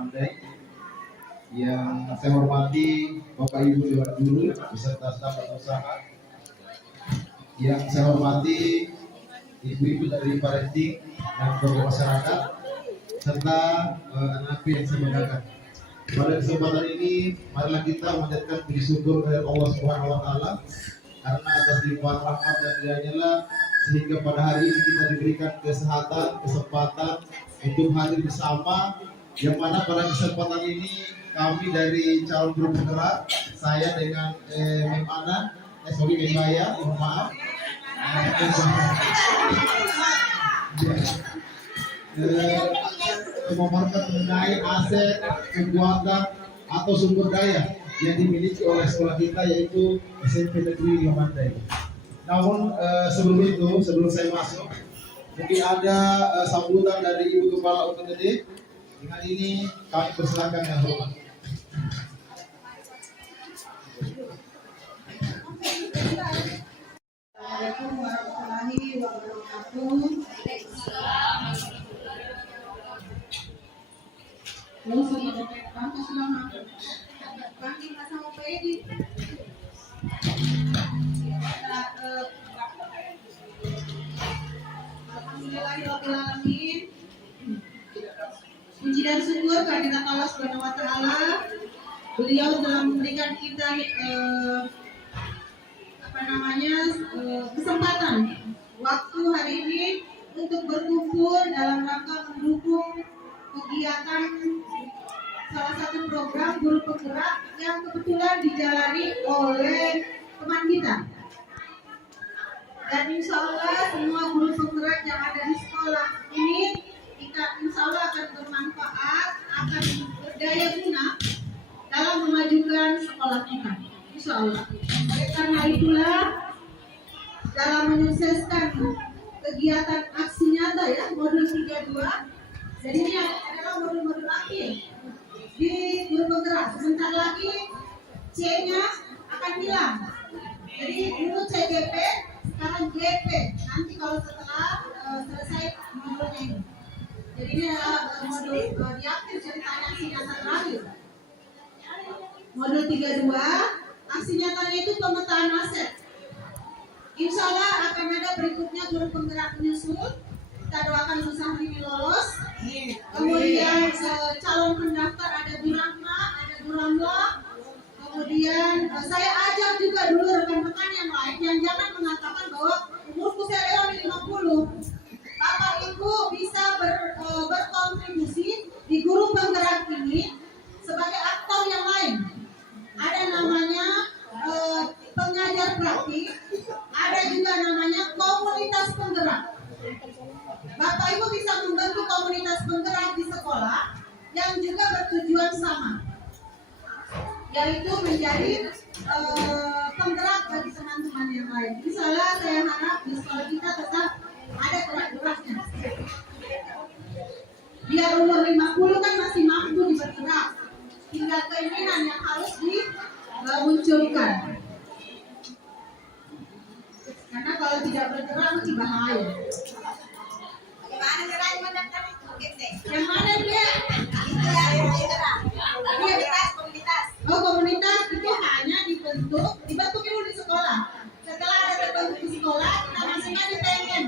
Mandai. Yang saya hormati Bapak Ibu Dewan Guru beserta staf usaha. Yang saya hormati ibu-ibu dari parenting dan tokoh masyarakat serta anak yang saya banggakan. Pada kesempatan ini, marilah kita memanjatkan puji syukur kepada Allah Subhanahu wa Ta'ala karena atas limpahan rahmat dan hidayahnya sehingga pada hari ini kita diberikan kesempatan untuk hadir bersama, yang mana pada kesempatan ini kami dari calon guru penggerak, saya dengan Mem Ana, Mem Maya, mohon maaf, memaparkan mengenai aset, kekuatan atau sumber daya yang dimiliki oleh sekolah kita, yaitu SMP Negeri Mandai. Namun sebelum saya masuk, mungkin ada sambutan dari Ibu Kepala UPTD. Dengan ini kami persilakan yang hormat. Assalamualaikum warahmatullahi wabarakatuh. Alhamdulillahirobbilalamin. Puji dan syukur kehadirat Allah Subhanahu wa Ta'ala. Beliau telah memberikan kita kesempatan waktu hari ini untuk berkumpul dalam rangka mendukung kegiatan salah satu program guru penggerak yang kebetulan dijalani oleh teman kita. Dan insya Allah semua guru penggerak yang ada di sekolah ini insya Allah akan bermanfaat, akan berdaya guna dalam memajukan sekolah kita. Insya Allah. Karena itulah dalam menyukseskan kegiatan aksi nyata ya modul 32. Jadi ini adalah modul-modul akhir di guru penggerak. Sebentar lagi C-nya akan hilang. Jadi dulu CGP, sekarang GP. Nanti kalau setelah selesai modulnya ini. Jadi ini adalah modul di akhir ceritanya aksi nyata terakhir. Modul 32, aksi nyatanya itu pemetaan aset. Insya Allah akan ada berikutnya guru penggerak menyusul. Kita doakan susah ini lolos. Kemudian calon pendaftar ada Bu Rahma, ada Bu Ramla. Kemudian saya ajak juga dulu rekan-rekan yang lain yang jangan mengatakan bahwa umurku saya lewat 50. Bapak Ibu bisa berkontribusi di guru penggerak ini sebagai aktor yang lain. Ada namanya pengajar praktik, ada juga namanya komunitas penggerak. Bapak Ibu bisa membentuk komunitas penggerak di sekolah yang juga bertujuan sama, yaitu menjadi penggerak bagi teman-teman yang lain. Misalnya saya harap di sekolah kita tetap ada gerak-geraknya. Biar umur 50 kan masih mampu bergerak. Tinggal keinginan yang harus dimunculkan. Karena kalau tidak bergerak masih bahaya. Yang mana dia? Oh, komunitas itu hanya dibentuk dulu di sekolah. Setelah ada terbentuk di sekolah, kita masukkan di PNM.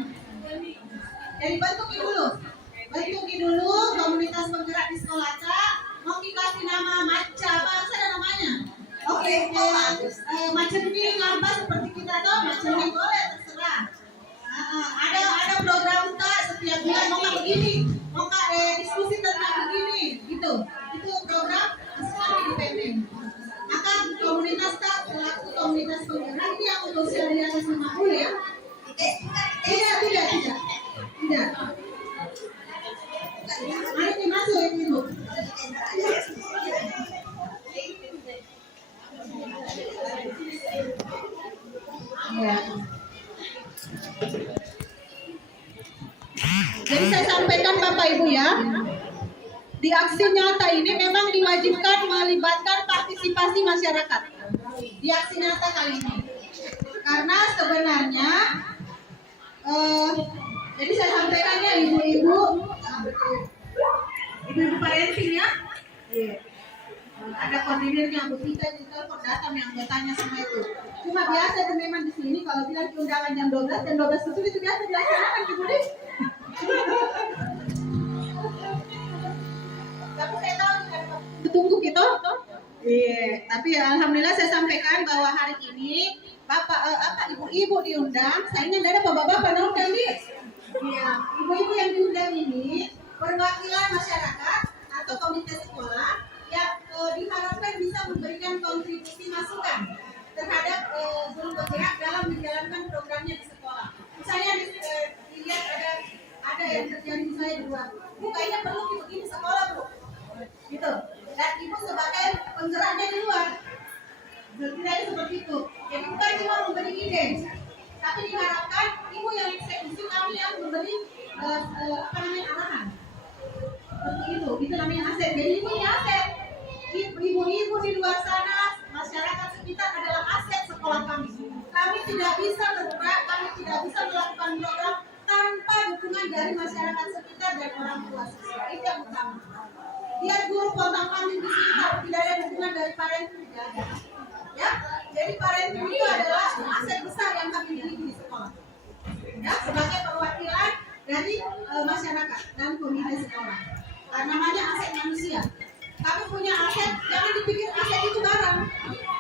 Jadi bentukin dulu komunitas penggerak di sekolah Kak. Mau dikasih nama Maca, apa ada namanya? Oke, Macening apa seperti kita tahu, Macening boleh terserah. Ada program Kak setiap bulan mau Kak begini, mau Kak diskusi tentang begini, gitu. Itu program sekali di PNM. Maka komunitas Kak selaku komunitas penggerak ini yang usia di atas 50 ya? Tidak. Mari dimasuk Ibu. Ya. Jadi saya sampaikan Bapak Ibu ya, di aksi nyata ini memang diwajibkan melibatkan partisipasi masyarakat di aksi nyata kali ini. Karena sebenarnya jadi saya sampaikan ya ibu-ibu parenting ya, Iya. Ada koordinirnya, Bu Tika di telepon datang yang anggotanya semua itu. Cuma biasa itu memang di sini kalau bilang undangan jam 12 dan 12 itu biasa dilaksanakan Ibu deh. Tapi saya tahu tunggu gitu. Iya, tapi alhamdulillah saya sampaikan bahwa hari ini Bapak ibu-ibu diundang, sayangnya tidak ada bapak-bapak diundang nih. Iya, ibu-ibu yang diundang ini perwakilan masyarakat atau komite sekolah yang diharapkan bisa memberikan kontribusi masukan terhadap guru bergerak dalam menjalankan programnya di sekolah. Misalnya dilihat ada yang terjadi misalnya di luar, Bu kayaknya perlu begini sekolah Bu, gitu. Dan ibu sebagai penggeraknya di luar, setidaknya seperti itu. Jadi bukan cuma memberi ide, tapi diharapkan ibu yang eksekusi, kami yang memberi arahan. Seperti itu namanya aset. Jadi ibu ini aset. Ibu-ibu di luar sana, masyarakat sekitar adalah aset sekolah kami. Kami tidak bisa bergerak, kami tidak bisa melakukan program tanpa dukungan dari masyarakat sekitar dan orang tua siswa. Itu yang utama. Dia guru pontang panting di sekitar, tidak ada dukungan dari parenting, tidak ada. Ya, jadi parenting itu adalah aset besar yang kami miliki di sekolah. Ya, sebagai perwakilan dari masyarakat dan komite sekolah. Namanya aset manusia. Kami punya aset, jangan dipikir aset itu barang.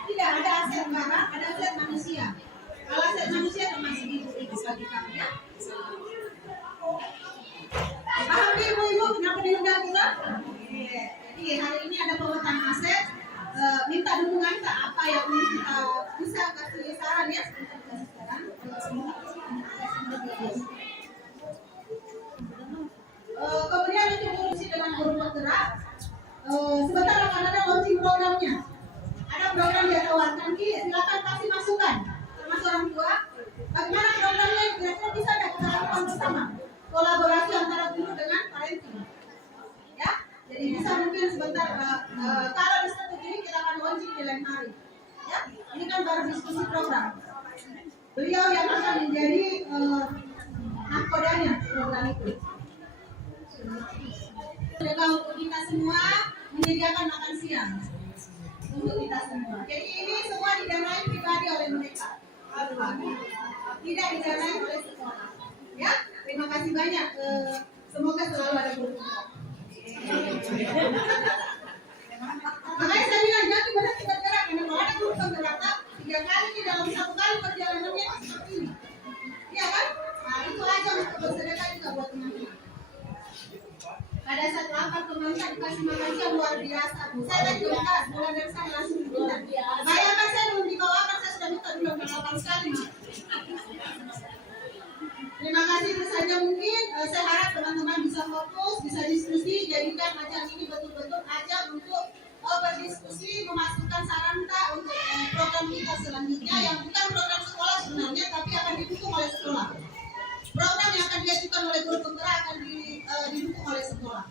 Tidak ada aset barang, ada aset manusia. Kalau aset manusia termasuk ibu bagi kami ya. Paham ibu-ibu kenapa diundang kita? Jadi hari ini ada pemetaan aset, minta dukungan ke apa yang kita bisa kasih saran ya. Kasih saran. Kemudian untuk fungsi dengan guru penggerak. Sebentar akan ada launching programnya. Ada program yang tawarkan, silakan kasih masukan, termasuk orang tua. Bagaimana programnya kira-kira bisa ada kita lakukan bersama? Kolaborasi antara guru dengan parenting. Ya, jadi bisa mungkin sebentar kalau disetujui kita akan launching di lain hari. Ya, ini kan baru diskusi program. Beliau yang akan menjadi nakodanya program itu. Juga untuk kita semua menyediakan makan siang untuk kita semua. Jadi ini semua didanai pribadi oleh mereka, tidak didanai oleh sekolah. Ya, terima kasih banyak. Semoga selalu ada guru. Makanya saya bilang jangan benar kita gerak. Kalau ada guru penggerak 3 kali di dalam 1 kali perjalanannya seperti ini. Iya kan? Nah itu aja untuk bersedekah juga buat teman-teman. Pada saat lapar teman-teman dikasih makan siang luar biasa. Saya tadi minta bulan dari sana langsung diminta. Bayangkan saya belum dibawakan, saya sudah minta dulu 8 sekali. Terima kasih, itu saja mungkin. Saya harap teman-teman bisa fokus, bisa diskusi, jadikan ajang ini betul-betul ajang untuk berdiskusi, memasukkan saran untuk program kita selanjutnya yang bukan program sekolah sebenarnya, tapi akan didukung oleh sekolah. Program yang akan diajukan oleh guru penggerak akan didukung oleh sekolah.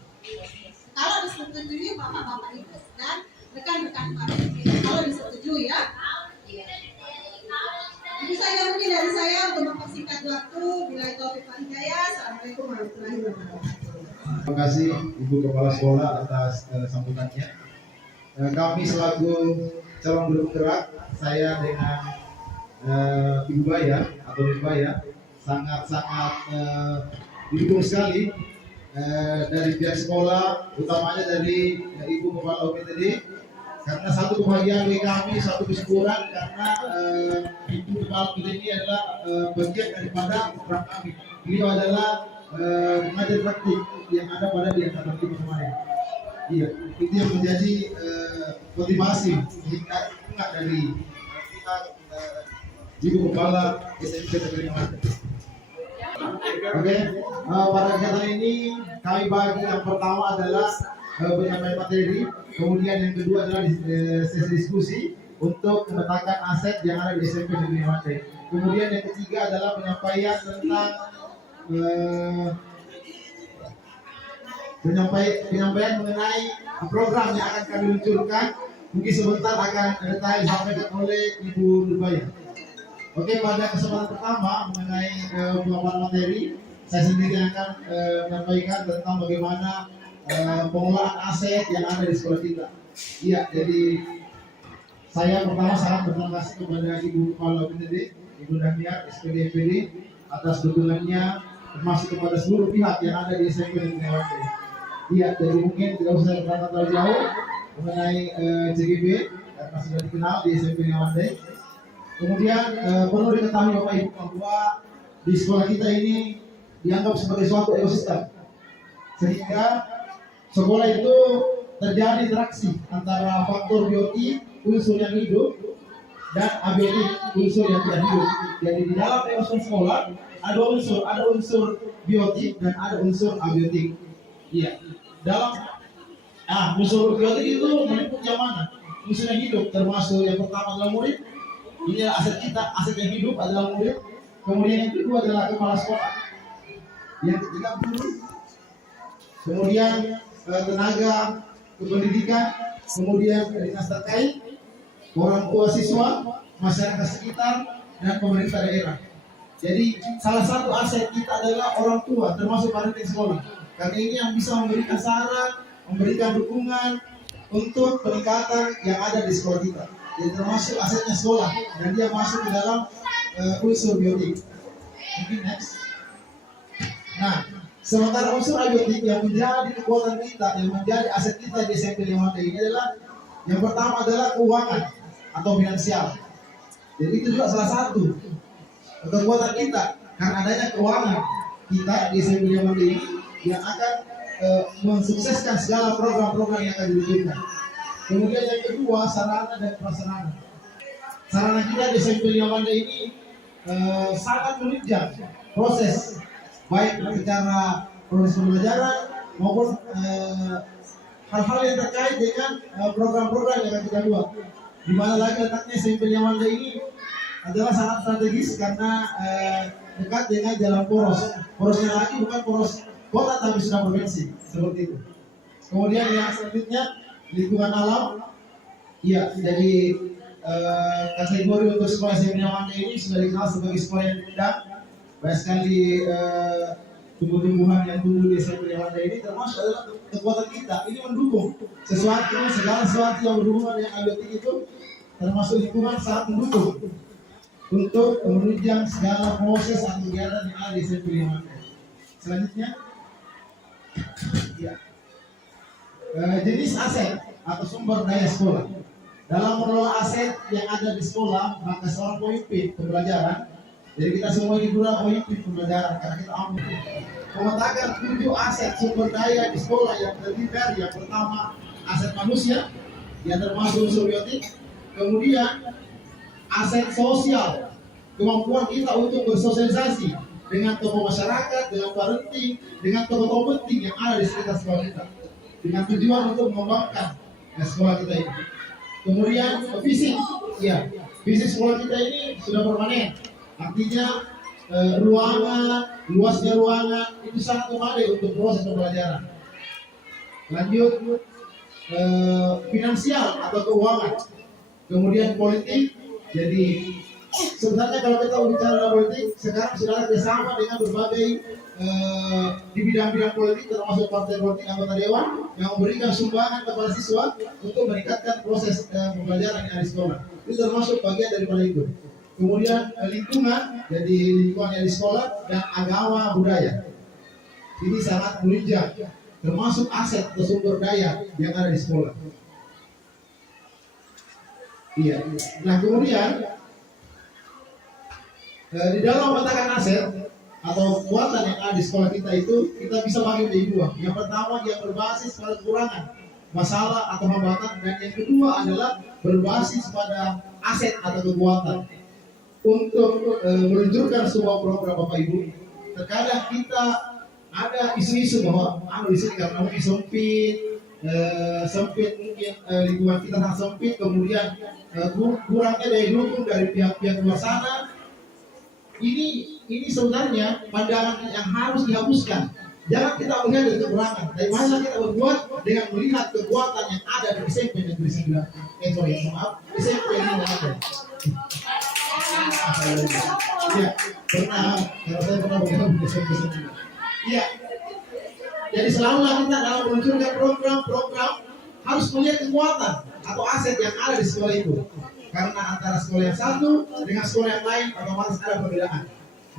Kalau disetujui bapak-bapak ibu dan rekan-rekan parenting, kalau disetujui ya. Itu saja mungkin dari saya untuk mempersingkat waktu. Bila itu Pak Hidayah, assalamualaikum warahmatullahi wabarakatuh. Terima kasih Ibu Kepala Sekolah atas sambutannya. Kami selaku calon guru penggerak, saya dengan Ibu Baya atau Ibu Baya sangat-sangat didukung sekali dari pihak sekolah, utamanya dari Ibu Kepala OPTD, karena satu kebahagiaan bagi kami, satu kesyukuran karena Ibu Kepala OPTD ini adalah bagian daripada program kami. Beliau adalah pengajar praktik yang ada pada di angkatan 5 kemarin. Iya, itu yang menjadi motivasi hingga enggak dari kita Ibu Kepala SMP Negeri Melayu. Oke, pada kegiatan ini kami bagi yang pertama adalah penyampaian materi, kemudian yang kedua adalah sesi diskusi untuk memetakan aset yang ada di SMP Negeri Melayu. Kemudian yang ketiga adalah penyampaian tentang penyampaian mengenai program yang akan kami luncurkan. Mungkin sebentar akan detail disampaikan oleh Ibu Nurbaya. Oke, pada kesempatan pertama mengenai pemaparan materi, saya sendiri akan menyampaikan tentang bagaimana pengelolaan aset yang ada di sekolah kita. Iya, jadi saya pertama sangat berterima kasih kepada Ibu Kepala BPD, Ibu Daniar, SPD FPD atas dukungannya, termasuk kepada seluruh pihak yang ada di SMP dan Newate. Iya, jadi mungkin tidak usah saya berkata terlalu jauh mengenai CGB karena sudah dikenal di SMP Newate. Kemudian perlu diketahui Bapak Ibu bahwa di sekolah kita ini dianggap sebagai suatu ekosistem, sehingga sekolah itu terjadi interaksi antara faktor biotik, unsur yang hidup, dan abiotik, unsur yang tidak hidup. Jadi di dalam ekosistem sekolah ada unsur biotik dan ada unsur abiotik. Iya. Dalam unsur biotik itu meliputi yang mana? Unsur yang hidup, termasuk yang pertama adalah murid. Ini adalah aset kita, aset yang hidup adalah murid. Kemudian yang kedua adalah kepala sekolah. Yang ketiga guru. Kemudian tenaga kependidikan, kemudian dinas terkait, orang tua siswa, masyarakat sekitar, dan pemerintah daerah. Jadi salah satu aset kita adalah orang tua, termasuk parenting sekolah. Karena ini yang bisa memberikan saran, memberikan dukungan untuk peningkatan yang ada di sekolah kita. Jadi termasuk asetnya sekolah, dan dia masuk ke dalam unsur biotik. Mungkin next. Nah, sementara unsur abiotik yang menjadi kekuatan kita, yang menjadi aset kita di SMP Newate ini adalah yang pertama adalah keuangan atau finansial. Jadi itu juga salah satu kekuatan kita karena adanya keuangan kita di SMP Newate ini yang akan mensukseskan segala program-program yang akan diwujudkan. Kemudian yang kedua, sarana dan prasarana. Sarana kita di SMP Newate ini sangat menunjang proses baik secara proses pembelajaran maupun hal-hal yang terkait dengan program-program yang akan kita buat. Di mana lagi letaknya SMP Newate ini adalah sangat strategis karena dekat dengan jalan poros. Porosnya lagi bukan poros kota tapi sudah provinsi, seperti itu. Kemudian yang selanjutnya lingkungan alam. Iya, jadi kategori untuk sekolah SMP Newate ini sudah dikenal sebagai sekolah yang indah. Banyak sekali tumbuh-tumbuhan yang tumbuh di SMP Newate ini, termasuk adalah kekuatan kita. Ini mendukung segala sesuatu yang berhubungan dengan abiotik itu, termasuk lingkungan sangat mendukung untuk menunjang segala proses atau kegiatan yang ada di SMP Newate. Selanjutnya, ya. Jenis aset atau sumber daya sekolah. Dalam mengelola aset yang ada di sekolah, maka seorang pemimpin pembelajaran, jadi kita semua ini dulu pemimpin pembelajaran karena kita ambil memetakan 7 aset sumber daya di sekolah yang terdiri dari yang pertama aset manusia, yang termasuk unsur biotik, kemudian aset sosial, kemampuan kita untuk bersosialisasi dengan tokoh masyarakat, dengan parenting, dengan tokoh-tokoh penting yang ada di sekitar sekolah kita, dengan tujuan untuk mengembangkan sekolah kita ini. Kemudian fisik, ya, fisik sekolah kita ini sudah permanen, artinya luasnya ruangan itu sangat memadai untuk proses pembelajaran. Lanjut, finansial atau keuangan, kemudian politik. Jadi sebenarnya kalau kita bicara politik, sekarang sudah ada kerjasama dengan berbagai di bidang-bidang politik, termasuk partai politik anggota dewan yang memberikan sumbangan kepada siswa untuk meningkatkan proses pembelajaran yang ada di sekolah. Itu termasuk bagian daripada itu. Kemudian lingkungan, jadi lingkungan yang di sekolah, dan agama budaya. Ini sangat menunjang, termasuk aset atau sumber daya yang ada di sekolah. Iya. Nah kemudian di dalam memetakan aset atau kekuatan yang ada di sekolah kita itu, kita bisa bagi menjadi dua. Yang pertama yang berbasis pada kekurangan, masalah atau hambatan, dan yang kedua adalah berbasis pada aset atau kekuatan. Untuk meluncurkan sebuah program Bapak Ibu, terkadang kita ada isu-isu bahwa di sini karena mungkin sempit mungkin lingkungan kita sangat sempit, kemudian kurangnya daya dukung dari pihak-pihak luar sana. Ini sebenarnya pandangan yang harus dihapuskan. Jangan kita melihat dari kekurangan. Dari mana kita berbuat dengan melihat kekuatan yang ada di SMP Negeri 9. SMP ini ada. Ya, kalau saya pernah bergabung di SMP. Iya. Jadi selalulah kita dalam meluncurkan program-program harus melihat kekuatan atau aset yang ada di sekolah itu. Karena antara sekolah yang satu dengan sekolah yang lain otomatis ada perbedaan.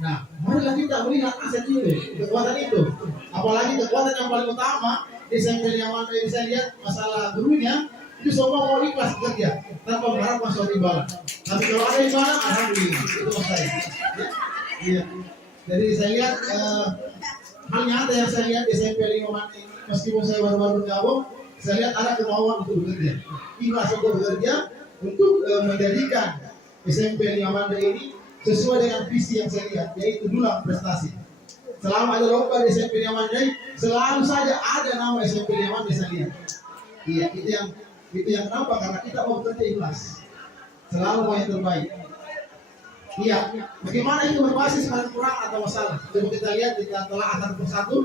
Nah, marilah kita melihat aset itu, kekuatan itu. Apalagi kekuatan yang paling utama di SMP yang mana bisa lihat masalah gurunya itu semua mau ikhlas bekerja tanpa berharap masuk imbalan. Tapi kalau ada imbalan, alhamdulillah itu maksud saya. Iya. Jadi saya lihat hal nyata yang saya lihat di SMP 5 Mati, meskipun saya baru-baru gabung, saya lihat ada kemauan untuk bekerja, ikhlas untuk bekerja, untuk menjadikan SMP 5 Mati ini sesuai dengan visi yang saya lihat, yaitu dulang prestasi. Selama ada lomba di SMP 5 Mati, selalu saja ada nama SMP 5 Mati saya lihat. Iya, itu yang kenapa? Karena kita mau bekerja ikhlas, selalu mau yang terbaik. Iya, bagaimana itu berbasis pada kurang atau masalah? Coba kita lihat, kita telah satu persatu.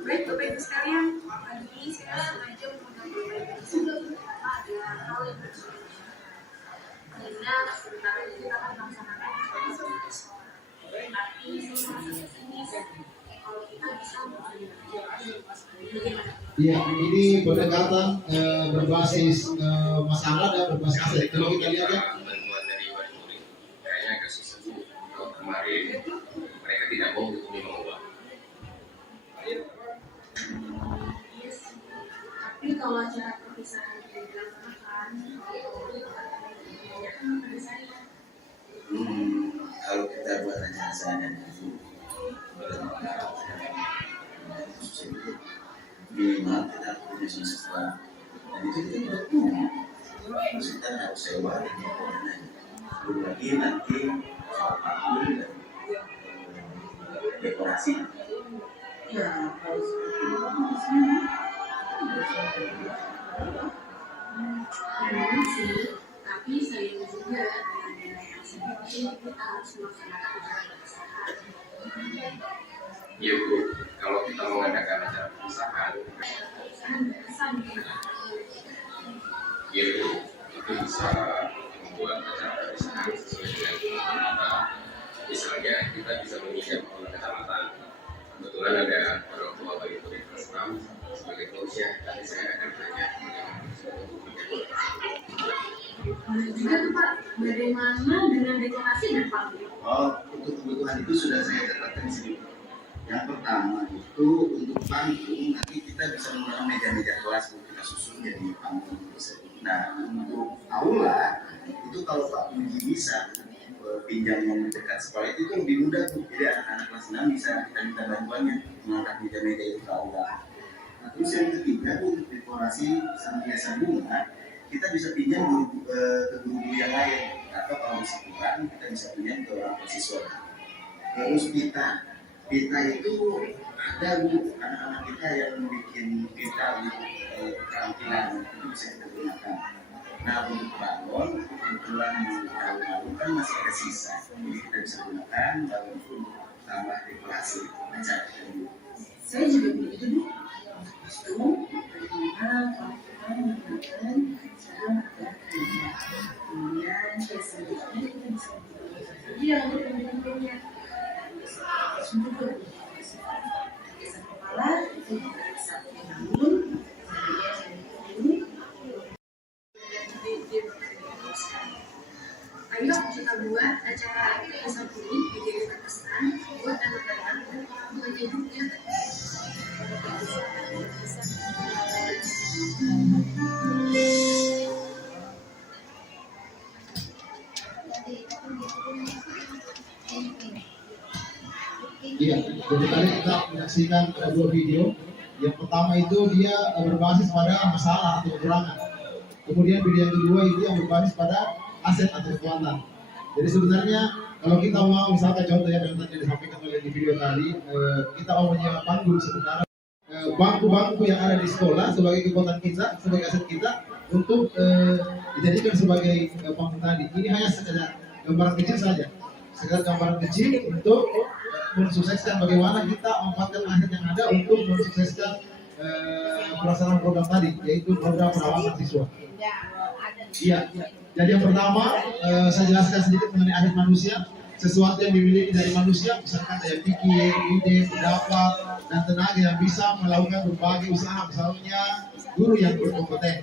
Baik, Bapak Ibu sekalian, pagi ini saya mengajak untuk ada hal yang berbeda. Sehingga sebentar ini kita akan melaksanakan sesuatu di sekolah. Tapi saya merasa ini kalau kita bisa bagaimana? Iya, ini pendekatan berbasis masalah dan berbasis aset. Kalau kita lihat ya, bantuan dari wali murid kayaknya agak susah tuh. Kalau kemarin mereka tidak mau untuk mengubah. Yes. Tapi kalau cara perpisahan yang dilaksanakan, ada saya. Kalau kita buat rencana sana itu minimal kita punya siswa dan itu kita tidak punya, kita harus sewa dan belum lagi nanti apapun dan dekorasi. Ya harus Memang sih, tapi sayang juga dengan dana yang sedikit kita harus melaksanakan acara perpisahan. Ya Bu, kalau kita mengadakan acara perpisahan, ya Bu, itu bisa membuat acara perpisahan sesuai dengan kita. Misalnya kita bisa menginjak oleh kecamatan. Kebetulan ada orang tua bagi murid kelas 6 sebagai coachnya, tapi saya akan tanya bagaimana Boleh juga tuh Pak, bagaimana dengan dekorasi dan panggung? untuk kebutuhan itu sudah saya tetapkan di sini. Yang pertama itu untuk panggung nanti kita bisa menggunakan meja-meja kelas untuk kita susun jadi panggung tersebut. Nah untuk aula itu kalau Pak Puji bisa pinjam yang dekat sekolah itu lebih mudah tuh. Jadi anak-anak kelas 6 bisa kita minta bantuannya mengangkat meja-meja itu ke aula. Nah, terus yang ketiga untuk dekorasi sama hiasan bunga kita bisa pinjam ke guru-guru yang lain atau kalau masih kurang kita bisa pinjam ke orang tua siswa. Terus pita itu ada Bu, anak-anak kita yang bikin pita untuk keterampilan itu bisa kita gunakan. Nah untuk balon kebetulan di tahun-tahun kan masih ada sisa, jadi kita bisa gunakan balon itu untuk tambah dekorasi acara itu. Saya juga begitu Bu. Justru bagaimana kalau kita menggunakan cara menggunakan kemudian saya selanjutnya kita bisa menggunakan untuk pembentukannya. Juga biasa kepala itu bisa dibangun ayo kita buat acara besar ini menjadi berkesan buat anak-anak dan orang tuanya juga. iya. Jadi tadi kita menyaksikan ada dua video. Yang pertama itu dia berbasis pada masalah atau kekurangan. Kemudian video yang kedua itu yang berbasis pada aset atau kekuatan. Jadi sebenarnya kalau kita mau misalkan contoh ya yang tadi disampaikan oleh di video tadi, kita mau menyewa panggung sebenarnya bangku-bangku yang ada di sekolah sebagai kekuatan kita, sebagai aset kita untuk dijadikan sebagai bangku tadi. Ini hanya sekedar gambaran kecil saja, sekedar gambaran kecil untuk mensukseskan bagaimana kita memanfaatkan aset yang ada untuk mensukseskan pelaksanaan program tadi, yaitu program perawatan siswa. Iya. Jadi yang pertama saya jelaskan sedikit mengenai aset manusia. Sesuatu yang dimiliki dari manusia, misalkan daya pikir, ide, pendapat, dan tenaga yang bisa melakukan berbagai usaha, misalnya guru yang berkompeten.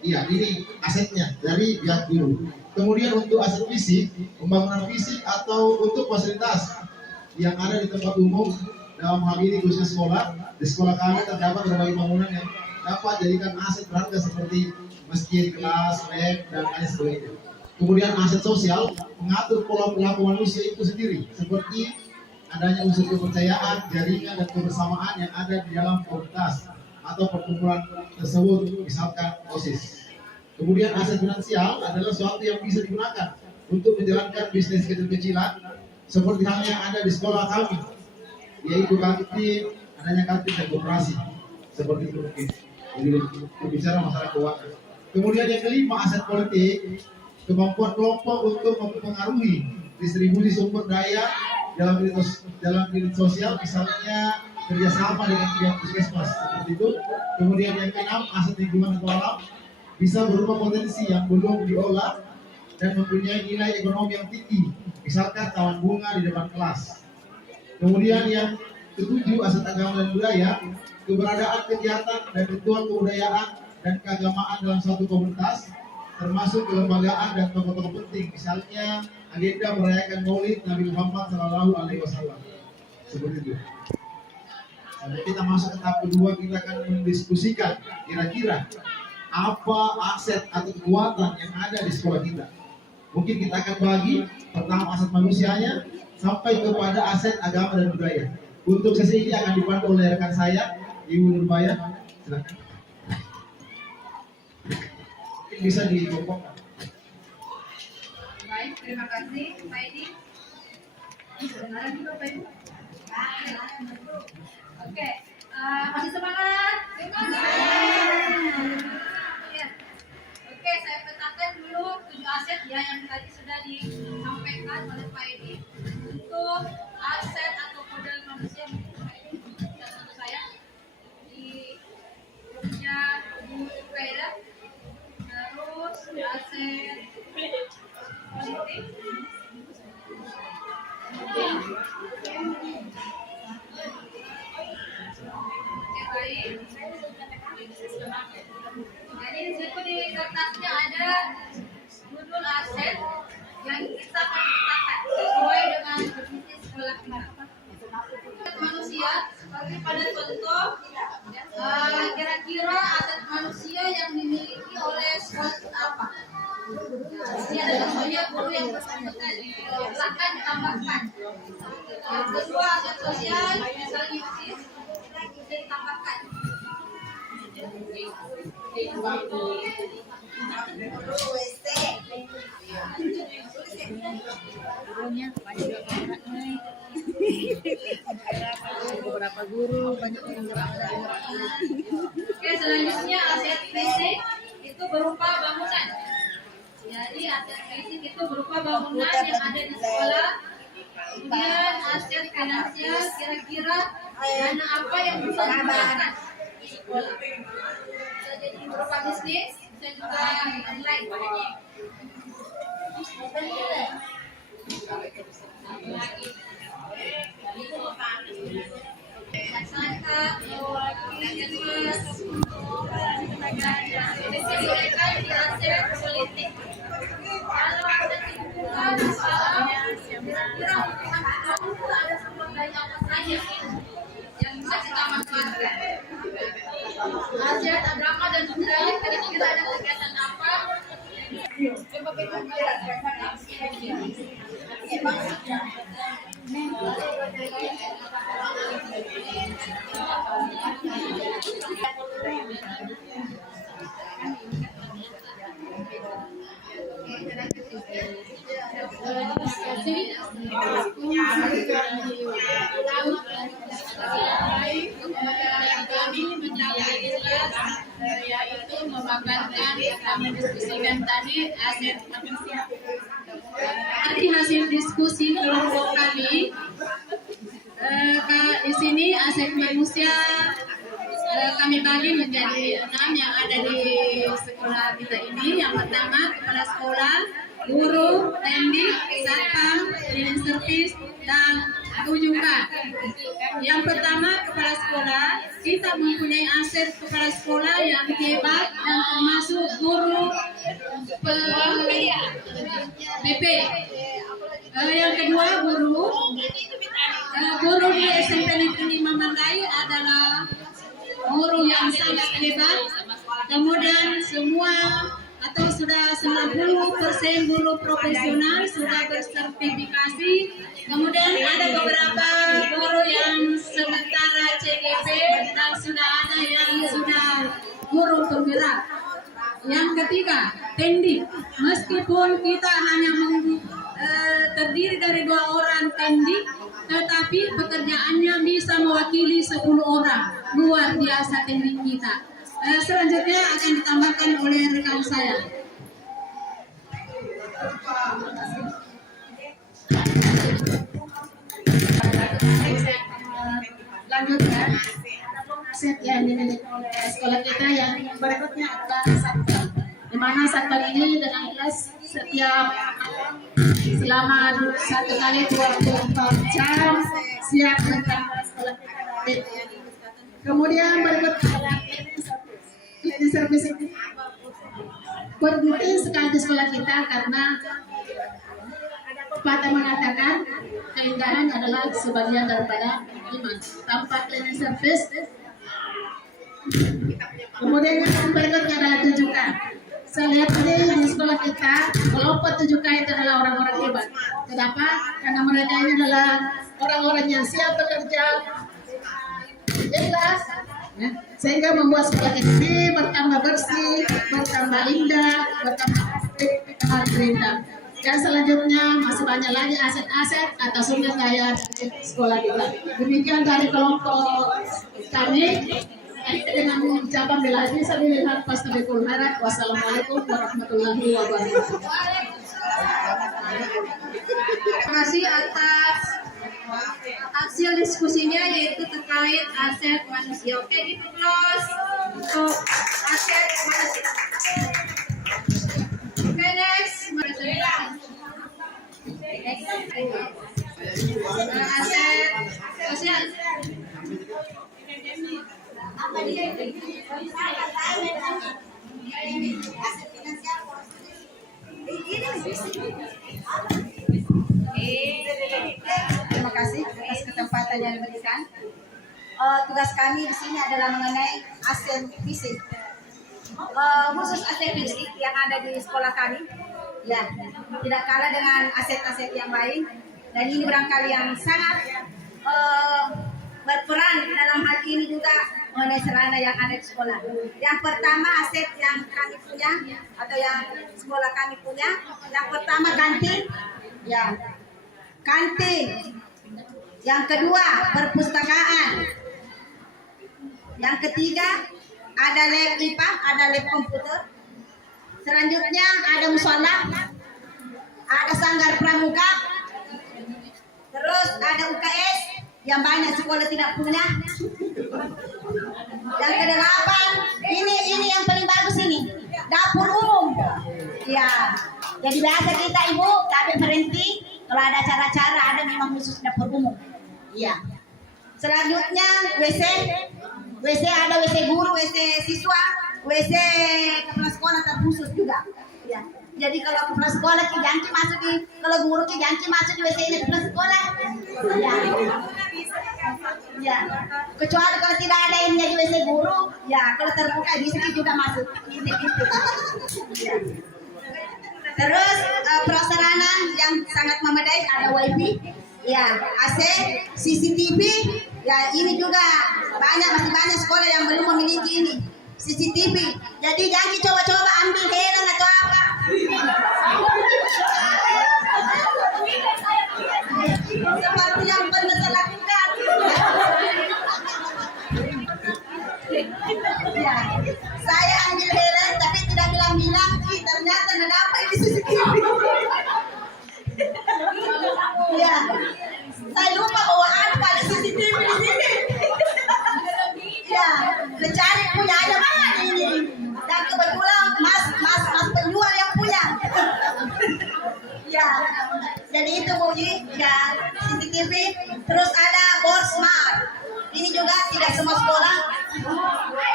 Iya, ini asetnya dari pihak guru. Kemudian untuk aset fisik, pembangunan fisik atau untuk fasilitas yang ada di tempat umum, dalam hal ini khususnya sekolah. Di sekolah kami terdapat berbagai bangunan yang dapat jadikan aset berharga seperti masjid, kelas, lab, dan lain sebagainya. Kemudian aset sosial mengatur pola perilaku manusia itu sendiri, seperti adanya unsur kepercayaan, jaringan, dan kebersamaan yang ada di dalam komunitas atau perkumpulan tersebut, misalkan OSIS. Kemudian aset finansial adalah sesuatu yang bisa digunakan untuk menjalankan bisnis kecil-kecilan, seperti halnya yang ada di sekolah kami, yaitu kantin, adanya kantin dan koperasi, seperti itu mungkin. Jadi berbicara masalah keuangan. Kemudian yang kelima, aset politik, kemampuan kelompok untuk mempengaruhi distribusi sumber daya dalam unit sosial, misalnya kerjasama dengan pihak puskesmas, seperti itu. Kemudian yang keenam, aset lingkungan atau alam, bisa berupa potensi yang belum diolah dan mempunyai nilai ekonomi yang tinggi, misalkan taman bunga di depan kelas. Kemudian yang ketujuh, aset agama dan budaya, keberadaan kegiatan dan ritual kebudayaan dan keagamaan dalam suatu komunitas, termasuk kelembagaan dan tokoh-tokoh penting, misalnya agenda merayakan Maulid Nabi Muhammad SAW. Seperti itu. Sampai kita masuk ke tahap kedua, kita akan mendiskusikan kira-kira apa aset atau kekuatan yang ada di sekolah kita. Mungkin kita akan bagi pertama aset manusianya sampai kepada aset agama dan budaya. Untuk sesi ini akan dipandu oleh rekan saya, Ibu Nurbaya. Silakan. Bisa dikelompokkan. Baik, terima kasih Pak Edi. Kedengaran juga Pak Edi? Oke, masih semangat? Ya. Oke, saya petakan dulu 7 aset ya yang tadi sudah disampaikan oleh Pak Edi. Untuk aset atau modal manusia, Pak Edi, satu saya di grupnya Bu Faira. Terus aset politik, oke baik. Jadi disitu di kertasnya ada judul aset yang kita akan letakkan sesuai dengan definisi sekolah kita. Manusia seperti pada contoh, kira-kira aset manusia yang dimiliki oleh sekolah kita apa? Ini ada contohnya guru yang bersangkutan, silakan ditambahkan. Yang kedua aset sosial, misalnya OSIS, bisa ditambahkan. Beberapa guru banyak yang Oke, selanjutnya aset fisik itu berupa bangunan. Jadi aset fisik itu berupa bangunan yang ada di sekolah. Kemudian aset finansial, kira-kira dana apa yang bisa digunakan di sekolah. Bisa jadi berupa bisnis, bisa juga online. Disesuaikan di aset politik. Kalau aset lingkungan, kira-kira ada sumber daya apa saja yang bisa kita manfaatkan. Aset agama dan budaya, kira-kira ada kegiatan apa? Kami rekan-rekan yang kami diskusikan tadi aset manusia. Dari hasil diskusi kelompok kami, di sini aset manusia kami bagi menjadi 6 yang ada di sekolah kita ini. Yang pertama kepala sekolah, guru, tendik, satpam, cleaning service, dan kunjungan. Yang pertama kepala sekolah, kita mempunyai aset kepala sekolah yang hebat dan termasuk guru PP. Yang kedua guru di SMP Negeri Mamandai adalah guru yang sangat hebat. Kemudian semua atau sudah 90% guru profesional sudah bersertifikasi. Kemudian ada beberapa guru yang sementara CGP dan sudah ada yang sudah guru penggerak. Yang ketiga, tendik. Meskipun kita hanya terdiri dari 2 orang tendik, tetapi pekerjaannya bisa mewakili 10 orang. Luar biasa tendik kita. Selanjutnya akan ditambahkan oleh rekan saya. Lanjutkan aset yang dimiliki oleh sekolah kita yang berikutnya adalah satpam. Di mana satpam ini dengan jelas setiap selama 1 kali 24 jam siap tentang sekolah kita. Kemudian berikutnya cleaning service ini penting sekali di sekolah kita karena pepatah mengatakan keindahan adalah sebagian daripada iman. Tanpa cleaning service, kemudian yang berikutnya adalah tujukan. Saya lihat tadi di sekolah kita kelompok tujukan itu adalah orang-orang hebat. Kenapa? Karena mereka ini adalah orang-orang yang siap bekerja, ikhlas, ya, sehingga membuat sekolah ini bertambah bersih, bertambah indah, bertambah indah. Dan selanjutnya masih banyak lagi aset-aset atau sumber daya sekolah kita. Demikian dari kelompok kami. Dengan mengucapkan bila bisa dilihat Pastabikul Harap. Wassalamualaikum warahmatullahi wabarakatuh. Terima kasih atas hasil diskusinya yaitu terkait aset manusia. Oke, di close untuk aset manusia. Oke, next. Aset sosial. Terima kasih atas kesempatan yang diberikan. Tugas kami di sini adalah mengenai aset fisik. Khusus aset fisik yang ada di sekolah kami, ya tidak kalah dengan aset-aset yang lain. Dan ini barangkali yang sangat berperan dalam hal ini juga mengenai sarana yang ada di sekolah. Yang pertama aset yang kami punya atau yang sekolah kami punya, yang pertama kantin, ya kantin. Yang kedua perpustakaan. Yang ketiga ada lab IPA, ada lab komputer. Selanjutnya ada musola, ada sanggar pramuka, terus ada UKS yang banyak sekolah tidak punya. Yang kedelapan, ini yang paling bagus ini, dapur umum. Ya, jadi biasa kita ibu kami berhenti kalau ada acara-acara ada memang khusus dapur umum. Iya. Selanjutnya WC ada WC guru, WC siswa, WC kepala sekolah terkhusus juga. Ya. Jadi kalau kepala sekolah ki janji masuk di, kalau guru ki janji masuk di WC ini kepala sekolah. Ya. Ya. Kecuali kalau tidak ada yang jadi WC guru, ya kalau terbuka bisa juga masuk. Ya. Terus prasarana yang sangat memadai ada wifi, ya AC, CCTV, ya ini juga masih banyak sekolah yang belum memiliki ini CCTV. Jadi jangan coba-coba ambil helm atau apa. Seperti yang pernah saya lakukan. Ya, saya ambil helm tapi tidak bilang Jadi itu Bu Ji, ya CCTV. Terus ada board smart. Ini juga tidak semua sekolah.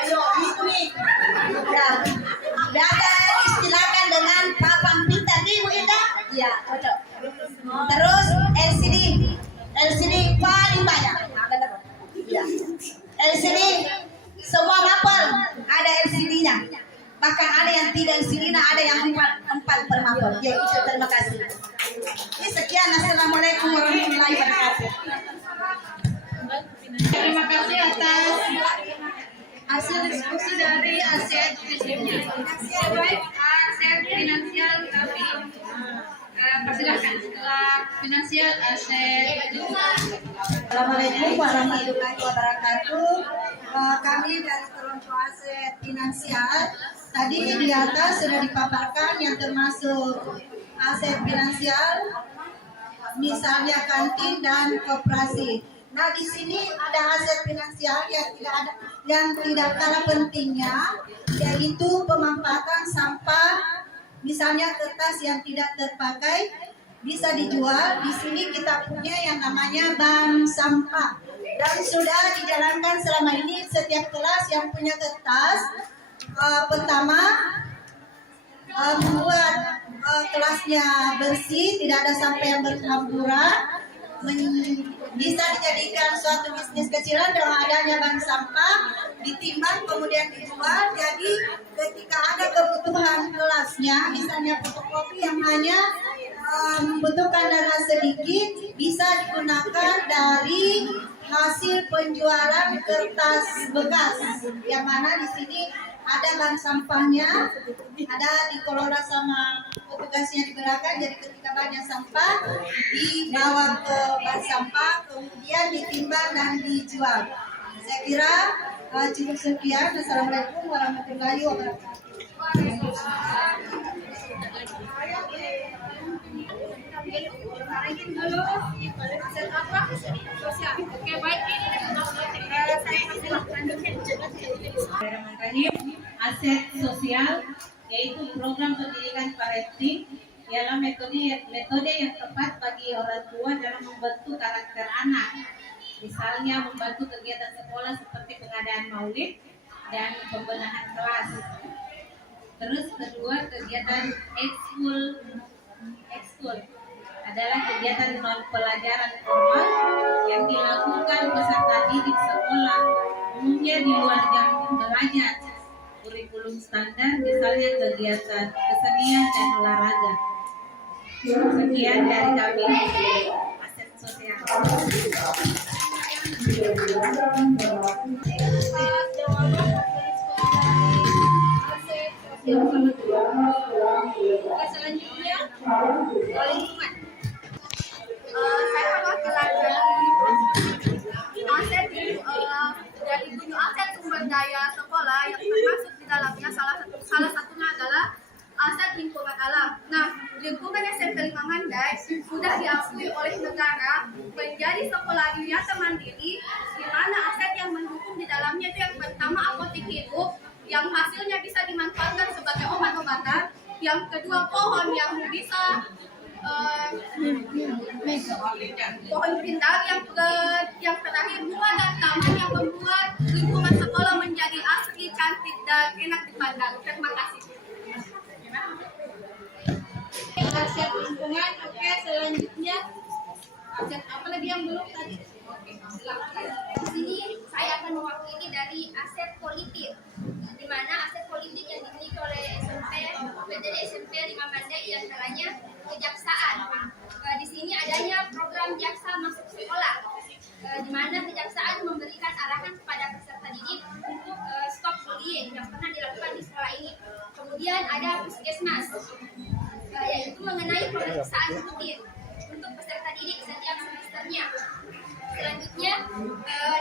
Itu nih. Ya, ada istilahkan dengan papan pintar nih Bu Indah. Ya, cocok. Terus LCD paling banyak. Nah, benar. Ya. LCD semua mapel ada LCD-nya. Bahkan ada yang tidak LCD, ada yang empat per mapel. Ya, itu terima kasih. Ini sekian. Assalamualaikum warahmatullahi wabarakatuh. Terima kasih atas hasil diskusi dari aset finansial kami persilahkan setelah finansial aset. Assalamualaikum warahmatullahi wabarakatuh. Kami dari kelompok aset finansial tadi di atas sudah dipaparkan yang termasuk aset finansial, misalnya kantin dan koperasi. Nah, di sini ada aset finansial yang tidak kalah pentingnya, yaitu pemanfaatan sampah. Misalnya kertas yang tidak terpakai bisa dijual. Di sini kita punya yang namanya bank sampah dan sudah dijalankan selama ini. Setiap kelas yang punya kertas pertama membuat kelasnya bersih, tidak ada sampah yang berhamburan, bisa dijadikan suatu bisnis kecilan dengan adanya bank sampah, ditimbang kemudian dijual. Jadi ketika ada kebutuhan kelasnya, misalnya fotokopi yang hanya membutuhkan dana sedikit, bisa digunakan dari hasil penjualan kertas bekas, yang mana di sini ada bank sampahnya, ada dikelola sama petugasnya digerakkan. Jadi ketika banyak sampah dibawa ke bank sampah, kemudian ditimbang dan dijual. Saya kira cukup sekian. Assalamualaikum warahmatullahi wabarakatuh. Oke, baik. Bismillahirrahmanirrahim. Aset sosial yaitu program pendidikan parenting ialah metode yang tepat bagi orang tua dalam membentuk karakter anak. Misalnya membantu kegiatan sekolah seperti pengadaan maulid dan pembenahan kelas. Terus kedua, kegiatan ekskul adalah kegiatan non pelajaran formal yang dilakukan peserta didik sekolah, umumnya di luar jam belajar. Kurikulum standar misalnya kegiatan kesenian dan olahraga. Sekian dari kami, aset sosial. Selanjutnya, lingkungan. Saya mewakilkan aset dari tujuh aset sumber daya sekolah yang termasuk di dalamnya salah satunya adalah aset lingkungan alam. Nah, lingkungan SMP 5 Mandai sudah diakui oleh negara menjadi sekolah diniata mandiri, di mana aset yang mendukung di dalamnya itu yang pertama apotek hidup, yang hasilnya bisa dimanfaatkan sebagai obat-obatan. Yang kedua pohon yang bisa pohon pintar, yang terakhir bunga dan taman yang membuat lingkungan sekolah menjadi asri, cantik dan enak dipandang. Terima kasih. Aset lingkungan. Oke, selanjutnya aset apa lagi yang belum tadi? Di sini saya akan mewakili dari aset politik, di mana aset politik yang dimiliki oleh PTD SMP 5 Mandai diantaranya kejaksaan. Di sini adanya program jaksa masuk sekolah, di mana kejaksaan memberikan arahan kepada peserta didik untuk stop bullying yang pernah dilakukan di sekolah ini. Kemudian ada puskesmas, yaitu mengenai pemeriksaan rutin untuk peserta didik setiap semesternya. Selanjutnya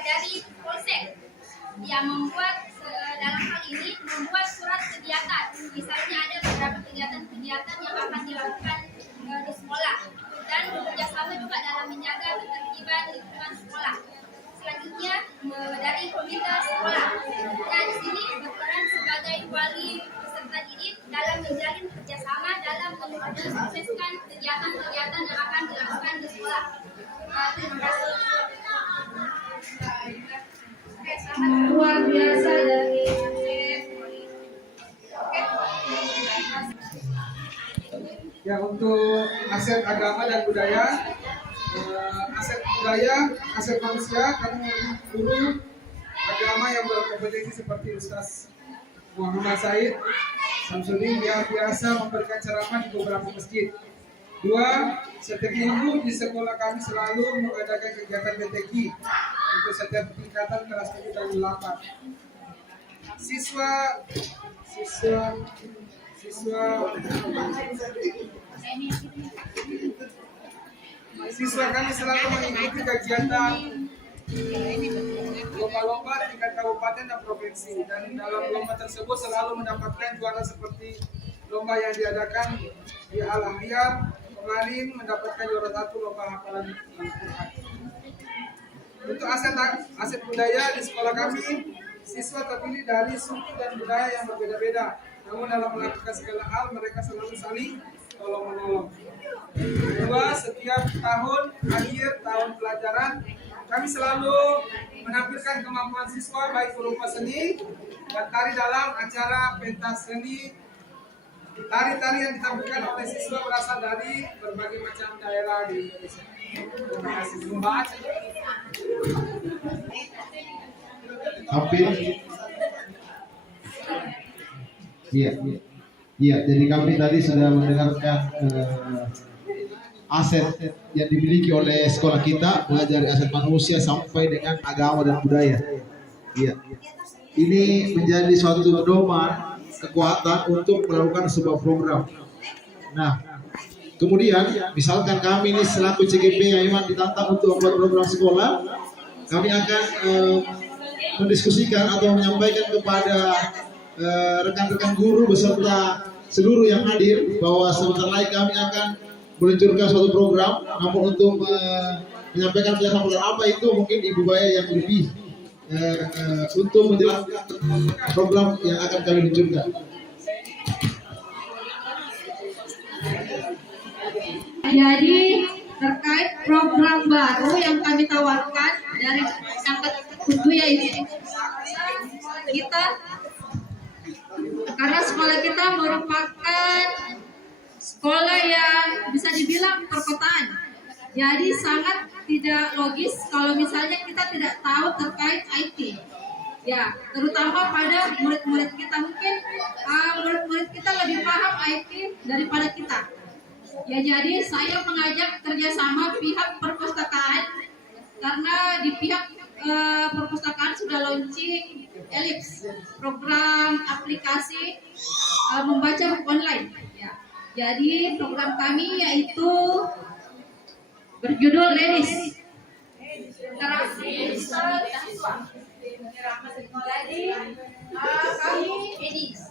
dari Polsek yang membuat dalam hal ini membuat surat kegiatan. Misalnya ada beberapa kegiatan-kegiatan yang akan dilakukan di sekolah dan bekerjasama juga dalam menjaga ketertiban lingkungan sekolah. Selanjutnya dari komite sekolah. Nah, di sini berperan sebagai wali peserta didik dalam menjalin kerjasama dalam mensukseskan kegiatan-kegiatan yang akan dilakukan di sekolah. Terima kasih. Luar biasa dari Ya, untuk aset agama dan budaya, aset budaya, aset manusia, kami guru agama yang berkompetensi seperti Ustaz Muhammad Said Samsudin yang biasa memberikan ceramah di beberapa masjid. 2. Setiap minggu di sekolah kami selalu mengadakan kegiatan BTQ untuk setiap tingkatan kelas 7 dan 8. Siswa kami selalu mengikuti kegiatan lomba-lomba tingkat kabupaten dan provinsi, dan dalam lomba tersebut selalu mendapatkan juara seperti lomba yang diadakan di Al-Ahyar kemarin, mendapatkan juara 1 lomba hafalan Al-Quran. Untuk aset budaya di sekolah kami, siswa terdiri dari suku dan budaya yang berbeda-beda. Namun dalam melakukan segala hal, mereka selalu saling tolong-menolong. 2. Setiap tahun akhir tahun pelajaran, kami selalu menampilkan kemampuan siswa baik berupa seni dan tari dalam acara pentas seni. Tari-tari yang ditampilkan oleh siswa berasal dari berbagai macam daerah di Indonesia. Terima kasih. Hampir. Iya. Jadi kami tadi sudah mendengarkan aset yang dimiliki oleh sekolah kita, mulai dari aset manusia sampai dengan agama dan budaya. Iya. Ini menjadi suatu pedoman kekuatan untuk melakukan sebuah program. Nah, kemudian misalkan kami ini selaku CGP yang memang ditantang untuk membuat program sekolah, kami akan mendiskusikan atau menyampaikan kepada rekan-rekan guru beserta seluruh yang hadir bahwa sebentar lagi kami akan meluncurkan suatu program. Namun untuk menyampaikan penjelasan apa itu mungkin Ibu Baya yang lebih untuk menjelaskan program yang akan kami luncurkan. Jadi terkait program baru yang kami tawarkan dari angkat 7 yaitu kita, karena sekolah kita merupakan sekolah yang bisa dibilang perkotaan, jadi sangat tidak logis kalau misalnya kita tidak tahu terkait IT. Ya, terutama pada murid-murid kita, mungkin murid-murid kita lebih paham IT daripada kita. Ya, jadi saya mengajak kerjasama pihak perpustakaan, karena di pihak perpustakaan sudah launching Ellipse, program aplikasi membaca buku online. Ya. Jadi program kami yaitu berjudul Ladies, interaksi digital dan siswa. Jadi kami Ladies.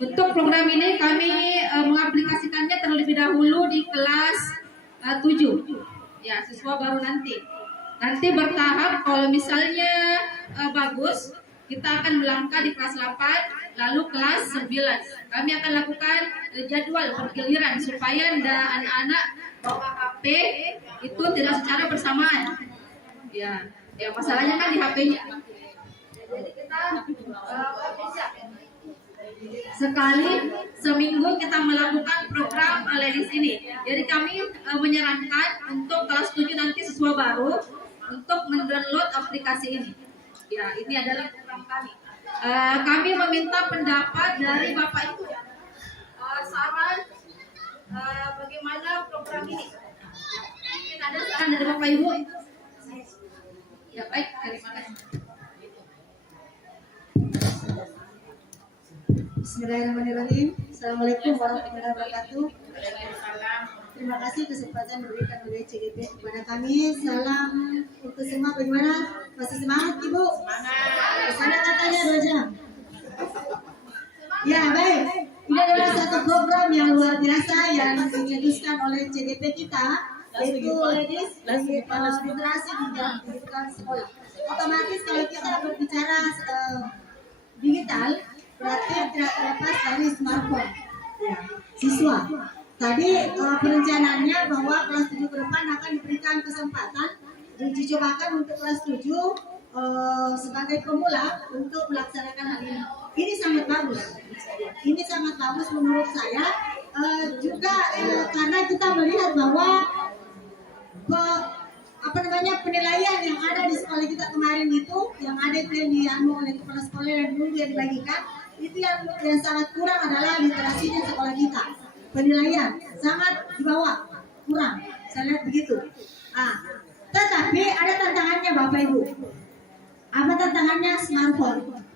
Untuk program ini kami mengaplikasikannya terlebih dahulu di kelas 7. Ya, siswa baru nanti bertahap. Kalau misalnya bagus, kita akan melangkah di kelas 8, lalu kelas 9. Kami akan lakukan jadwal bergiliran supaya anak-anak bawa HP itu tidak secara bersamaan. Ya masalahnya kan di HP-nya. Jadi kita bisa sekali seminggu kita melakukan program Ladies ini. Jadi kami menyarankan untuk kelas 7 nanti siswa baru untuk mendownload aplikasi ini. Ya, ini adalah program kami. Kami meminta pendapat dari Bapak Ibu. Saran bagaimana program ini? Mungkin ada saran dari Bapak Ibu? Ya, baik, terima kasih. Bismillahirrahmanirrahim. Assalamualaikum warahmatullahi wabarakatuh. Terima kasih kesempatan diberikan oleh CGP kepada kami. Salam untuk semua. Bagaimana? Masih semangat Ibu? Semangat. Sana katanya 2 jam. Ya, baik. Ini adalah satu program yang luar biasa yang dicetuskan oleh CGP kita, yaitu Ladies literasi di dalam pendidikan sekolah. Otomatis kalau kita berbicara digital, berarti tidak terlepas dari smartphone. Ya. siswa. Tadi perencanaannya bahwa kelas 7 ke depan akan diberikan kesempatan dicobakan untuk kelas 7 sebagai pemula untuk melaksanakan hal ini. Ini sangat bagus. Ini sangat bagus menurut saya. Juga karena kita melihat bahwa penilaian yang ada di sekolah kita kemarin itu, yang ada itu yang dianu oleh kepala sekolah dan dulu yang dibagikan, itu yang sangat kurang adalah literasinya sekolah kita. Penilaian sangat di bawah, kurang. Saya lihat begitu. Tetapi ada tantangannya Bapak Ibu. Apa tantangannya? Smartphone.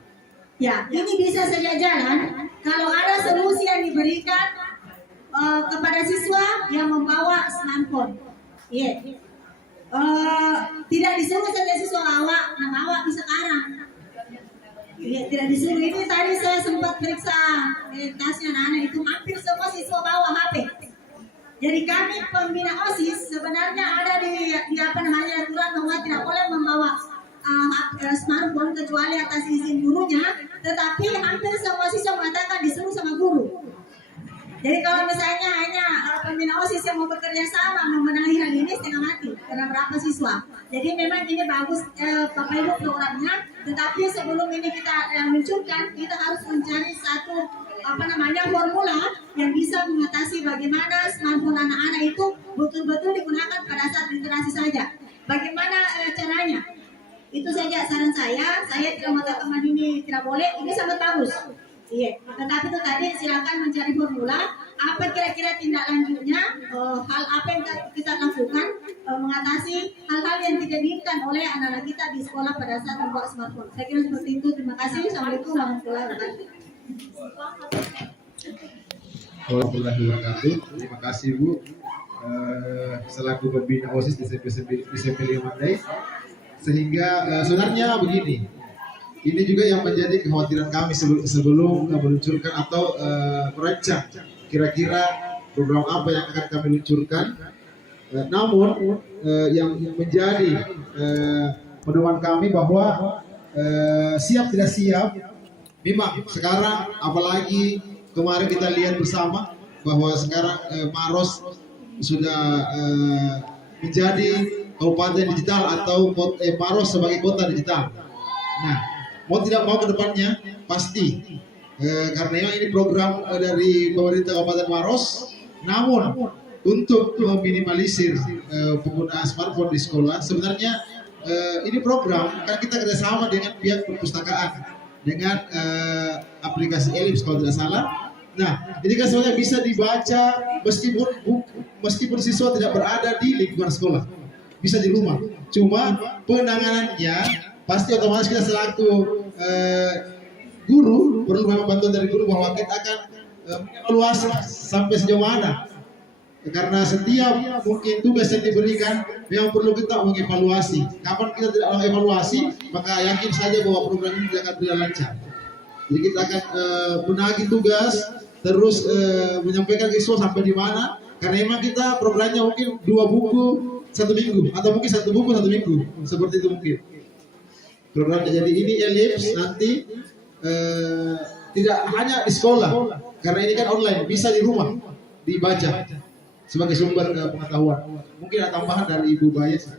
Ya, ini bisa saja jalan kalau ada solusi yang diberikan kepada siswa yang membawa smartphone. Iya. Tidak disuruh saja siswa bawa bisa sekarang. Iya, tidak disuruh. Ini tadi saya sempat periksa tasnya anak-anak itu hampir semua siswa bawa HP. Jadi kami pembina OSIS sebenarnya ada di aturan bahwa tidak boleh membawa smartphone kecuali atas izin gurunya, tetapi hampir semua siswa mengatakan disuruh sama guru. Jadi kalau misalnya hanya pembina OSIS yang mau bekerja sama membenahi hal ini setengah mati karena berapa siswa. Jadi memang ini bagus Bapak Ibu programnya, tetapi sebelum ini kita luncurkan, kita harus mencari satu formula yang bisa mengatasi bagaimana smartphone anak-anak itu betul-betul digunakan pada saat literasi saja. Bagaimana caranya? Itu saja saran saya. Saya tidak mengatakan ini tidak boleh, ini sangat bagus. Iya, tetapi itu tadi silakan mencari formula apa kira-kira tindak lanjutnya, hal apa yang kita lakukan mengatasi hal-hal yang tidak diinginkan oleh anak-anak kita di sekolah pada saat membawa smartphone. Saya kira seperti itu. Terima kasih. Assalamualaikum warahmatullahi wabarakatuh. Warahmatullahi wabarakatuh. Terima kasih Bu. Selaku pembina OSIS di SMP Liamandai. Sehingga sebenarnya begini, ini juga yang menjadi kekhawatiran kami sebelum meluncurkan atau merancang kira-kira program apa yang akan kami luncurkan. Namun yang menjadi pedoman kami bahwa siap tidak siap, memang sekarang apalagi kemarin kita lihat bersama bahwa sekarang Maros sudah menjadi kabupaten digital atau Maros sebagai kota digital. Nah, mau tidak mau ke depannya pasti karena ini program dari pemerintah Kabupaten Maros. Namun untuk meminimalisir penggunaan smartphone di sekolah, sebenarnya ini program kan kita kerjasama dengan pihak perpustakaan dengan aplikasi Ellipse kalau tidak salah. Nah, ini kan sebenarnya bisa dibaca meskipun siswa tidak berada di lingkungan sekolah, bisa di rumah. Cuma penanganannya pasti otomatis kita selaku guru perlu memang bantuan dari guru bahwa kita akan evaluasi sampai sejauh mana, karena setiap mungkin tugas yang diberikan memang perlu kita mengevaluasi. Kapan kita tidak mengevaluasi, maka yakin saja bahwa program ini tidak akan berjalan lancar. Jadi kita akan menagih tugas terus menyampaikan ke siswa sampai di mana, karena memang kita programnya mungkin 2 buku 1 minggu atau mungkin 1 buku 1 minggu, seperti itu mungkin programnya. Jadi ini Ellipse nanti tidak hanya di sekolah, karena ini kan online, bisa di rumah dibaca sebagai sumber pengetahuan. Mungkin ada tambahan dari Ibu Bayes.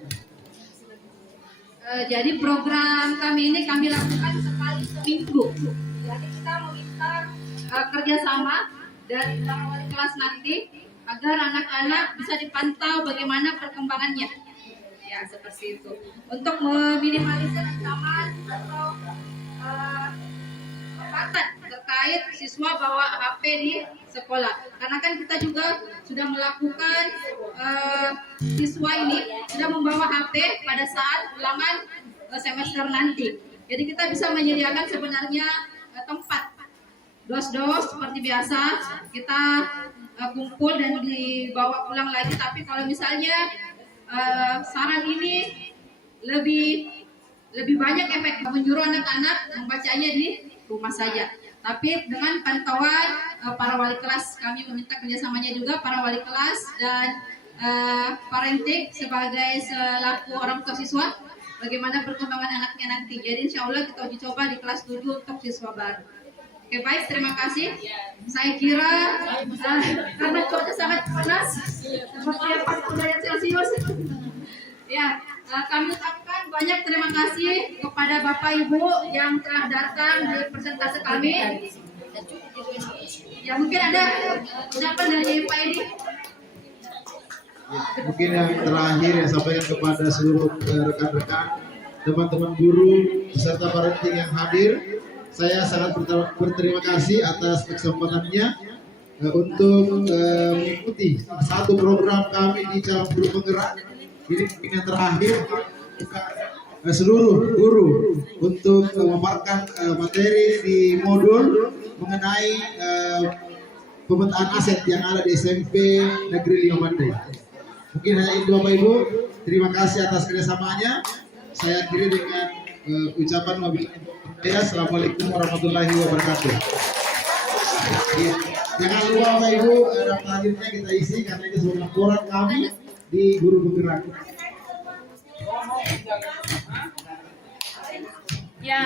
Jadi program kami ini kami lakukan sekali seminggu. Jadi kita meminta kerjasama dari wali kelas nanti agar anak-anak bisa dipantau bagaimana perkembangannya. Ya, seperti itu. Untuk meminimalisir ancaman atau kepatan terkait siswa bawa HP di sekolah. Karena kan kita juga sudah melakukan siswa ini sudah membawa HP pada saat ulangan semester nanti. Jadi kita bisa menyediakan sebenarnya tempat dos-dos seperti biasa kita kumpul dan dibawa pulang lagi. Tapi kalau misalnya saran ini lebih banyak efek menyuruh anak-anak membacanya di rumah saja. Tapi dengan pantauan para wali kelas, kami meminta kerjasamanya juga para wali kelas dan parenting sebagai selaku orang tua siswa, bagaimana perkembangan anaknya nanti. Jadi insya Allah kita uji coba di kelas 7 untuk siswa baru. Oke, Oke, baik, terima kasih. Saya kira karena cuaca sangat panas, seperti 40 derajat Celcius. Ya, kami ucapkan banyak terima kasih kepada Bapak Ibu yang telah datang di presentasi kami. Ya, mungkin ada ucapan dari Pak Edi. Mungkin yang terakhir yang sampaikan kepada seluruh rekan-rekan, teman-teman guru beserta parenting yang hadir, saya sangat berterima kasih atas kesempatannya untuk mengikuti satu program kami di Calon Guru Penggerak. Ini yang terakhir seluruh guru untuk memaparkan materi di modul mengenai pemetaan aset yang ada di SMP Negeri 5 Mandai. Mungkin hanya itu Bapak Ibu. Terima kasih atas kerjasamanya. Saya akhiri dengan ucapan wabillahi. Assalamualaikum warahmatullahi wabarakatuh. Ya, jangan lupa Bapak Ibu, daftar akhirnya kita isi karena ini sebuah laporan kami di Guru Penggerak. Ya.